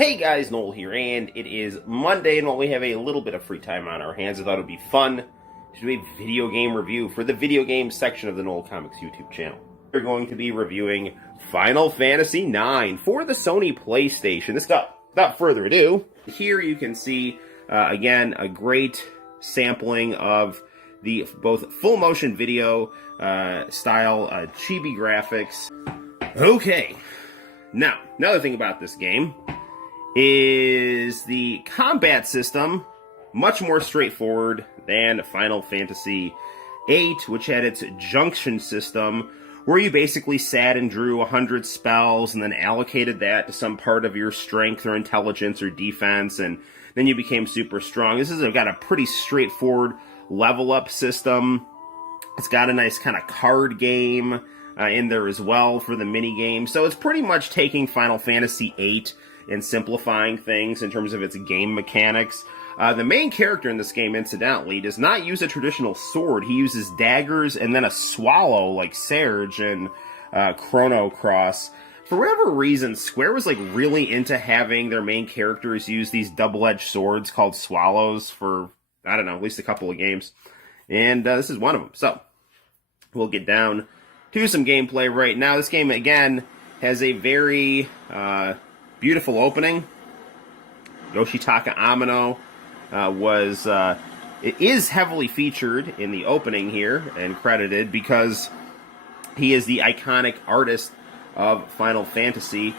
Hey guys, Noel here, and it is Monday, and while we have a little bit of free time on our hands, I thought it would be fun to do a video game review for the video game section of the Noel Comics YouTube channel. We're going to be reviewing Final Fantasy IX for the Sony PlayStation. Without further ado, here you can see, again, a great sampling of the both full motion video style chibi graphics. Okay, now, another thing about this game is the combat system much more straightforward than Final Fantasy VIII, which had its junction system, where you basically sat and drew 100 spells and then allocated that to some part of your strength or intelligence or defense, and then you became super strong. This has got a pretty straightforward level up system. It's got a nice kind of card game in there as well for the mini game. So it's pretty much taking Final Fantasy VIII and simplifying things in terms of its game mechanics. The main character in this game, incidentally, does not use a traditional sword. He uses daggers and then a swallow like Serge in Chrono Cross. For whatever reason, Square was like really into having their main characters use these double-edged swords called swallows for, I don't know, at least a couple of games. And this is one of them. So, we'll get down to some gameplay right now. This game, again, has a very beautiful opening. Yoshitaka Amano is heavily featured in the opening here and credited because he is the iconic artist of Final Fantasy,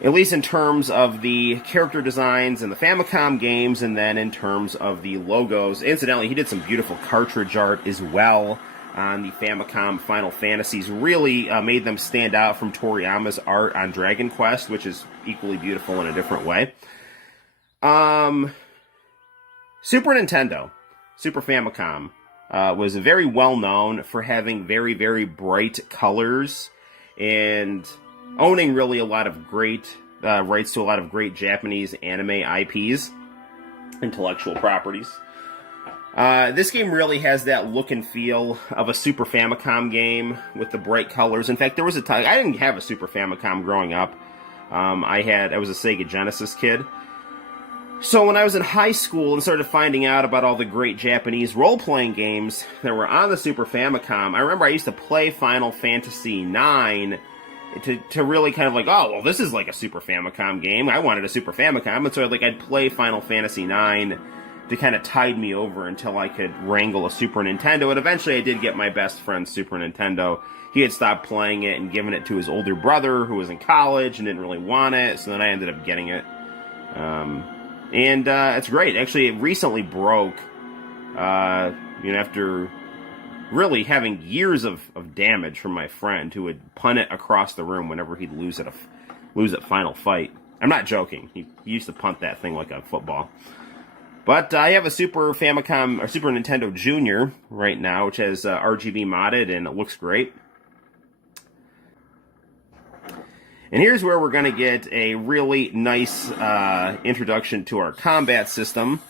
at least in terms of the character designs in the Famicom games, and then in terms of the logos. Incidentally, he did some beautiful cartridge art as well on the Famicom Final Fantasies. Really made them stand out from Toriyama's art on Dragon Quest, which is equally beautiful in a different way. Super Nintendo, Super Famicom, was very well known for having very, very bright colors and owning really a lot of great rights to a lot of great Japanese anime IPs, intellectual properties. This game really has that look and feel of a Super Famicom game with the bright colors. In fact, there was a time I didn't have a Super Famicom growing up. I was a Sega Genesis kid. So when I was in high school and started finding out about all the great Japanese role-playing games that were on the Super Famicom, I remember I used to play Final Fantasy IX to really kind of like, oh, well, this is like a Super Famicom game. I wanted a Super Famicom, and so I'd play Final Fantasy IX to kind of tide me over until I could wrangle a Super Nintendo, and eventually I did get my best friend's Super Nintendo. He had stopped playing it and given it to his older brother, who was in college and didn't really want it, so then I ended up getting it. And it's great. Actually, it recently broke, after really having years of damage from my friend, who would punt it across the room whenever he'd lose at Final Fight. I'm not joking. He used to punt that thing like a football. But I have a Super Famicom, or Super Nintendo Junior right now, which has RGB modded, and it looks great. And here's where we're going to get a really nice introduction to our combat system,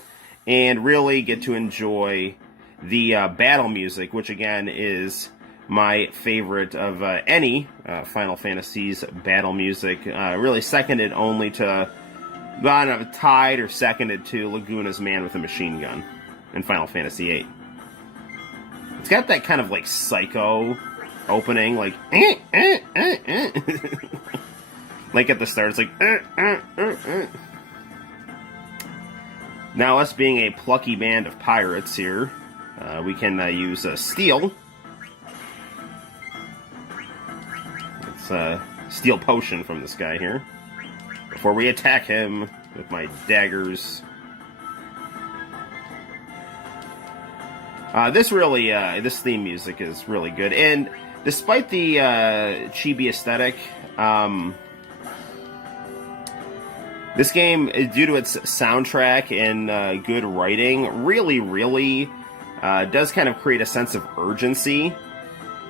and really get to enjoy the battle music, which again is my favorite of any Final Fantasy's battle music. Really seconded only to, tied or seconded to Laguna's Man with a Machine Gun in Final Fantasy VIII. It's got that kind of like psycho opening, like like at the start, it's like Now, us being a plucky band of pirates here, we can use steel. It's a steel potion from this guy here before we attack him with my daggers. This theme music is really good, and despite the chibi aesthetic, this game, due to its soundtrack and good writing, really does kind of create a sense of urgency.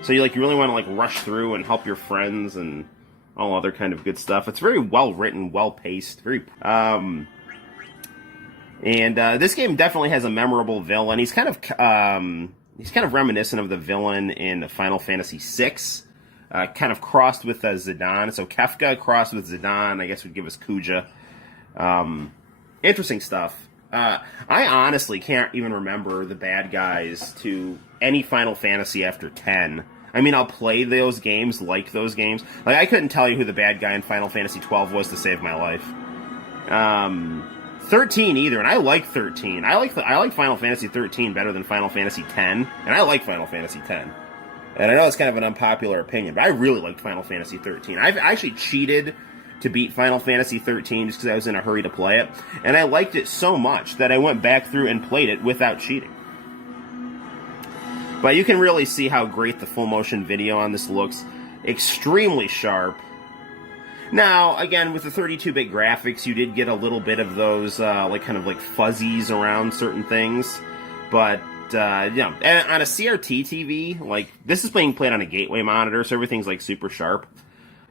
So you really want to rush through and help your friends and all other kind of good stuff. It's very well written, well paced, and this game definitely has a memorable villain. He's kind of reminiscent of the villain in Final Fantasy VI, kind of crossed with Zidane. So Kefka crossed with Zidane, I guess, would give us Kuja. Interesting stuff. I honestly can't even remember the bad guys to any Final Fantasy after 10. I mean, I'll play those games like those games. Like, I couldn't tell you who the bad guy in Final Fantasy 12 was to save my life. 13 either, and I like 13. I like Final Fantasy 13 better than Final Fantasy 10, and I like Final Fantasy 10. And I know it's kind of an unpopular opinion, but I really liked Final Fantasy 13. I actually cheated to beat Final Fantasy 13 just because I was in a hurry to play it, and I liked it so much that I went back through and played it without cheating. But you can really see how great the full motion video on this looks. Extremely sharp. Now, again, with the 32-bit graphics, you did get a little bit of those, kind of fuzzies around certain things. But, yeah, and on a CRT TV, like, this is being played on a gateway monitor, so everything's, super sharp.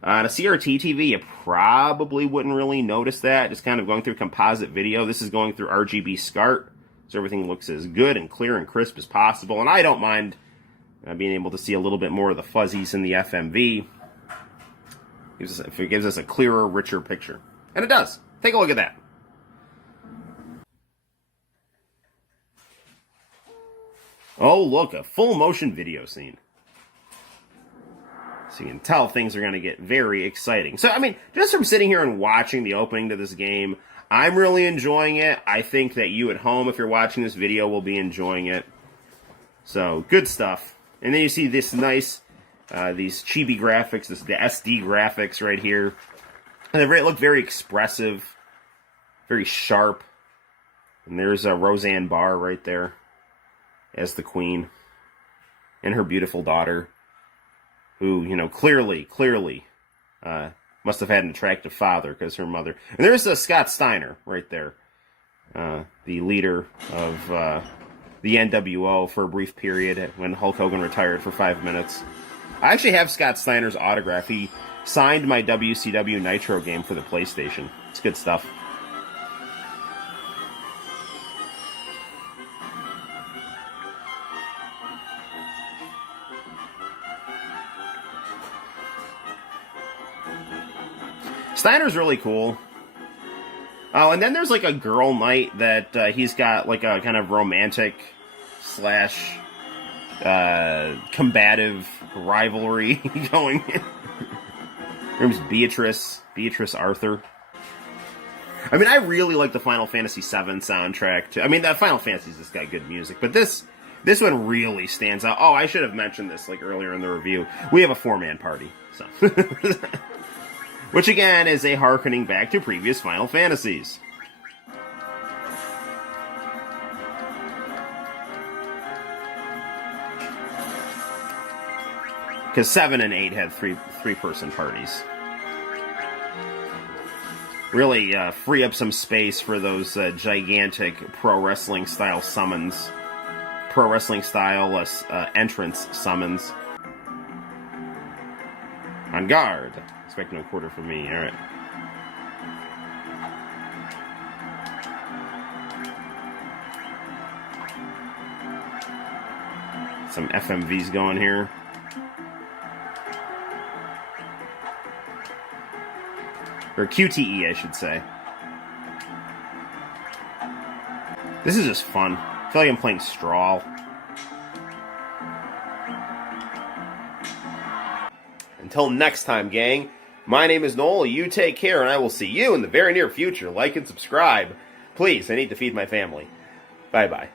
On a CRT TV, you probably wouldn't really notice that, just kind of going through composite video. This is going through RGB SCART, so everything looks as good and clear and crisp as possible. And I don't mind being able to see a little bit more of the fuzzies in the FMV. It gives us a clearer, richer picture. And it does. Take a look at that. Oh, look, a full motion video scene. So you can tell things are going to get very exciting. So, I mean, just from sitting here and watching the opening to this game, I'm really enjoying it. I think that you at home, if you're watching this video, will be enjoying it. So, good stuff. And then you see this nice... these chibi graphics, the SD graphics right here. And they look very expressive, very sharp. And there's a Roseanne Barr right there as the queen. And her beautiful daughter, who, clearly must have had an attractive father because her mother. And there's Scott Steiner right there, the leader of the NWO for a brief period when Hulk Hogan retired for 5 minutes. I actually have Scott Steiner's autograph. He signed my WCW Nitro game for the PlayStation. It's good stuff. Steiner's really cool. Oh, and then there's a girl knight that he's got a kind of romantic / combative rivalry going. Her name's Beatrice Arthur. I mean, I really like the Final Fantasy VII soundtrack too. I mean, that Final Fantasy's just got good music, but this one really stands out. Oh, I should have mentioned this earlier in the review. We have a 4-man party, so which again is a harkening back to previous Final Fantasies. Because 7 and 8 had three-person parties. Really free up some space for those gigantic pro wrestling style summons. Pro wrestling style entrance summons. On guard. Expect no quarter from me. Alright. Some FMVs going here. Or QTE, I should say. This is just fun. I feel like I'm playing Strawl. Until next time, gang, my name is Noel, you take care, and I will see you in the very near future. Like and subscribe. Please, I need to feed my family. Bye-bye.